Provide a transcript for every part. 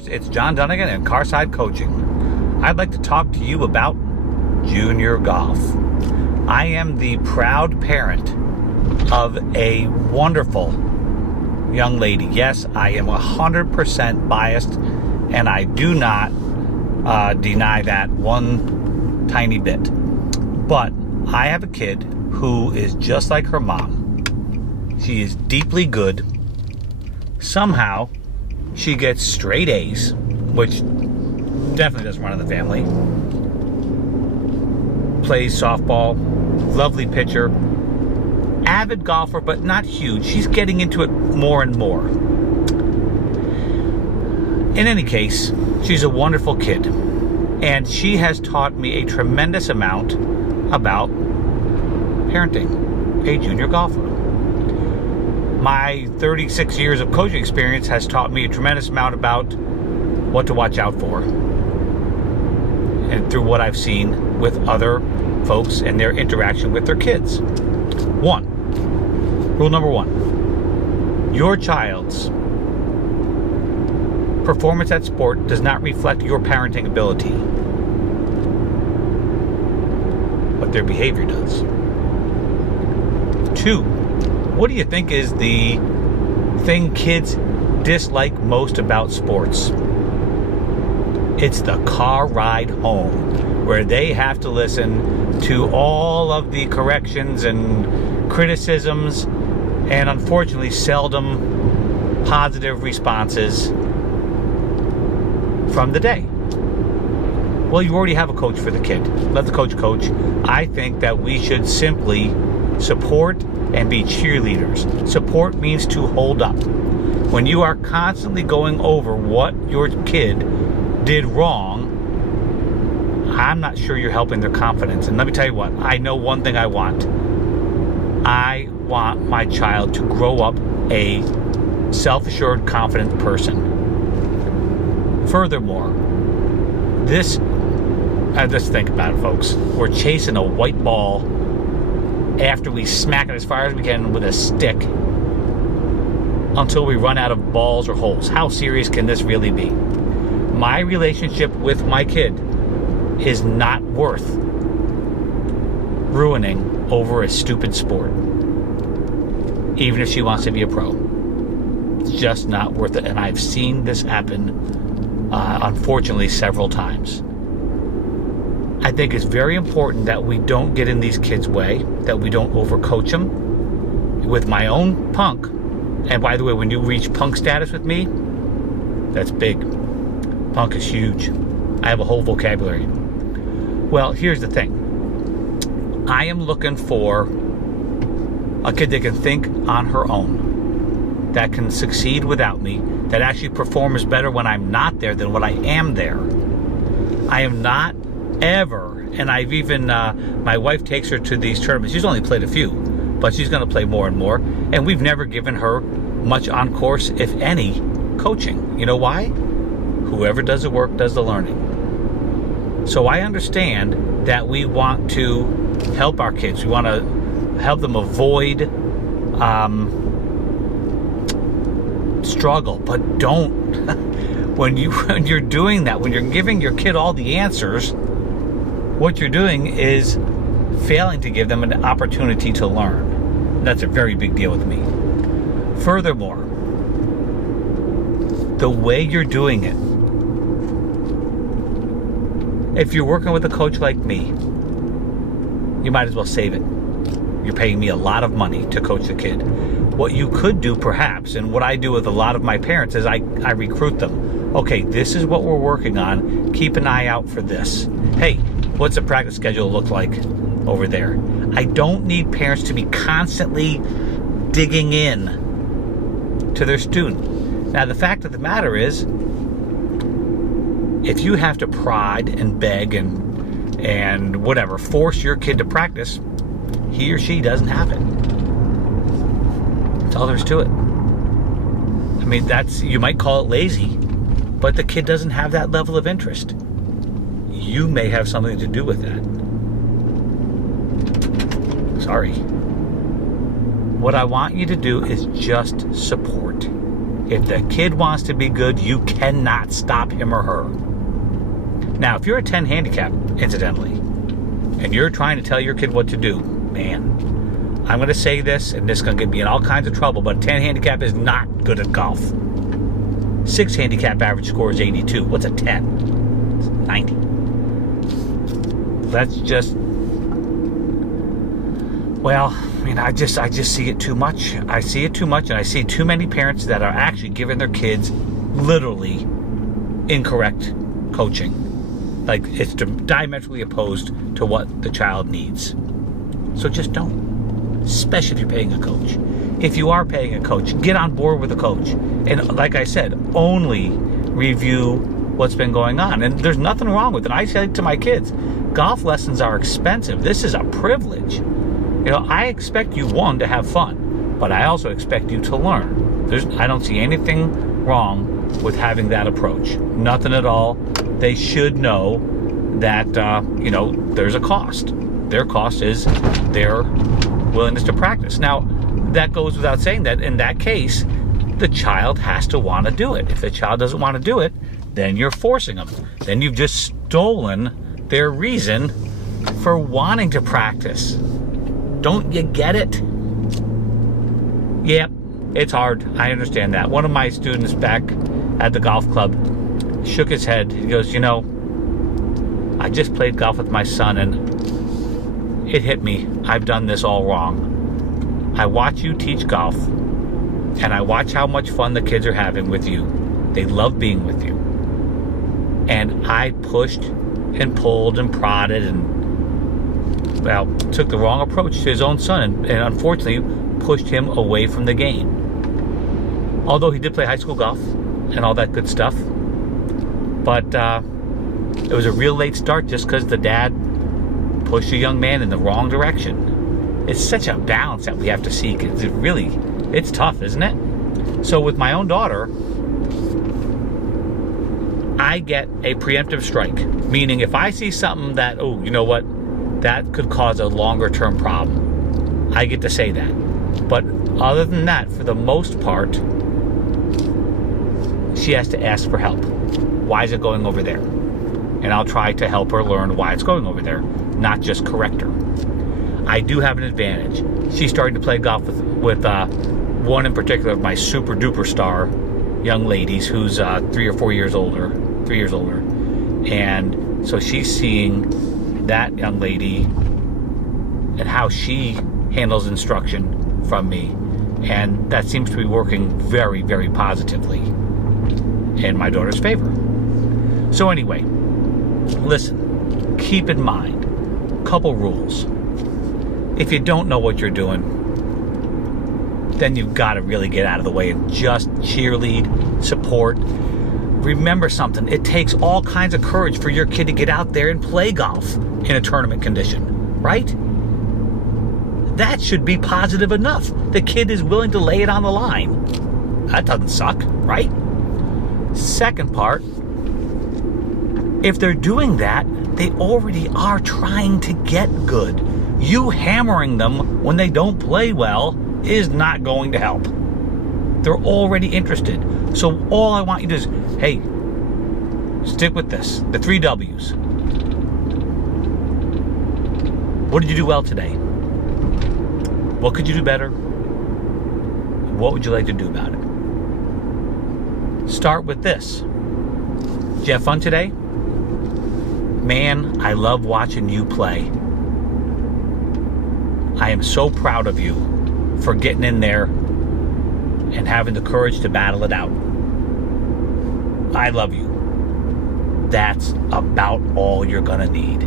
golfers, it's John Dunigan and Carside Coaching. I'd like to talk to you about junior golf. I am the proud parent of a wonderful young lady. Yes, I am 100% biased, and I do not deny that one tiny bit. But I have a kid who is just like her mom. She is deeply good. Somehow, she gets straight A's, which definitely doesn't run in the family. Plays softball, lovely pitcher, avid golfer, but not huge. She's getting into it more and more. In any case, she's a wonderful kid, and she has taught me a tremendous amount about parenting a junior golfer. My 36 years of coaching experience has taught me a tremendous amount about what to watch out for, and through what I've seen with other folks and their interaction with their kids. Rule number one, your child's performance at sport does not reflect your parenting ability, but their behavior does. 2, what do you think is the thing kids dislike most about sports? It's the car ride home, where they have to listen to all of the corrections and criticisms, and unfortunately seldom positive responses from the day. Well, you already have a coach for the kid. Let the coach coach. I think that we should simply support and be cheerleaders. Support means to hold up. When you are constantly going over what your kid did wrong, I'm not sure you're helping their confidence. And let me tell you what, I know one thing I want. I want my child to grow up a self-assured, confident person. Furthermore, just think about it, folks. We're chasing a white ball after we smack it as far as we can with a stick until we run out of balls or holes. How serious can this really be? My relationship with my kid is not worth ruining over a stupid sport, even if she wants to be a pro. It's just not worth it, and I've seen this happen, unfortunately, several times. I think it's very important that we don't get in these kids' way, that we don't overcoach them. With my own punk, and by the way, when you reach punk status with me, that's big. Punk is huge. I have a whole vocabulary. Well, here's the thing. I am looking for a kid that can think on her own, that can succeed without me, that actually performs better when I'm not there than when I am there. I am not ever, and I've even, my wife takes her to these tournaments. She's only played a few, but she's going to play more and more, and we've never given her much on course, if any, coaching. You know why? Whoever does the work does the learning. So I understand that we want to help our kids. We want to help them avoid struggle, but don't. when you're doing that, when you're giving your kid all the answers, what you're doing is failing to give them an opportunity to learn. That's a very big deal with me. Furthermore, the way you're doing it, if you're working with a coach like me, you might as well save it. You're paying me a lot of money to coach the kid. What you could do, perhaps, and what I do with a lot of my parents, is I recruit them. Okay, this is what we're working on. Keep an eye out for this. Hey, what's the practice schedule look like over there? I don't need parents to be constantly digging in to their student. Now, the fact of the matter is, if you have to prod and beg and whatever, force your kid to practice, he or she doesn't have it. That's all there is to it. I mean, you might call it lazy, but the kid doesn't have that level of interest. You may have something to do with that. Sorry. What I want you to do is just support. If the kid wants to be good, you cannot stop him or her. Now, if you're a 10 handicap, incidentally, and you're trying to tell your kid what to do, man, I'm going to say this, and this is going to get me in all kinds of trouble, but 10 handicap is not good at golf. 6 handicap average score is 82. What's a 10? It's 90. That's just... Well, I mean, I just see it too much. I see it too much, and I see too many parents that are actually giving their kids literally incorrect coaching. Like, it's diametrically opposed to what the child needs. So just don't. Especially if you're paying a coach. If you are paying a coach, get on board with a coach. And like I said, only review what's been going on. And there's nothing wrong with it. I say to my kids, golf lessons are expensive. This is a privilege. You know, I expect you, one, to have fun, but I also expect you to learn. I don't see anything wrong with having that approach. Nothing at all. They should know that, you know, there's a cost. Their cost is their willingness to practice. Now, that goes without saying that in that case, the child has to want to do it. If the child doesn't want to do it, then you're forcing them. Then you've just stolen their reason for wanting to practice. Don't you get it? Yep, it's hard. I understand that. One of my students back at the golf club shook his head. He goes, you know, I just played golf with my son and it hit me. I've done this all wrong. I watch you teach golf and I watch how much fun the kids are having with you. They love being with you. And I pushed and pulled and prodded and, well, took the wrong approach to his own son and unfortunately pushed him away from the game. Although he did play high school golf and all that good stuff. But it was a real late start just because the dad pushed a young man in the wrong direction. It's such a balance that we have to seek. It's tough, isn't it? So with my own daughter, I get a preemptive strike. Meaning if I see something that, oh, you know what? That could cause a longer term problem. I get to say that. But other than that, for the most part, she has to ask for help. Why is it going over there? And I'll try to help her learn why it's going over there, not just correct her. I do have an advantage. She's starting to play golf with one in particular of my super duper star young ladies who's 3 or 4 years older, 3 years older. And so she's seeing that young lady and how she handles instruction from me, and that seems to be working very, very positively in my daughter's favor. So anyway, listen, keep in mind a couple rules. If you don't know what you're doing, then you've got to really get out of the way and just cheerlead, support. Remember something, it takes all kinds of courage for your kid to get out there and play golf in a tournament condition, right? That should be positive enough. The kid is willing to lay it on the line. That doesn't suck, right? Second part, if they're doing that, they already are trying to get good. You hammering them when they don't play well is not going to help. They're already interested. So all I want you to do is, hey, stick with this. The 3 W's. What did you do well today? What could you do better? What would you like to do about it? Start with this. Did you have fun today? Man, I love watching you play. I am so proud of you for getting in there and having the courage to battle it out. I love you. That's about all you're gonna need.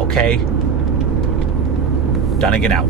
Okay? Dunigan out.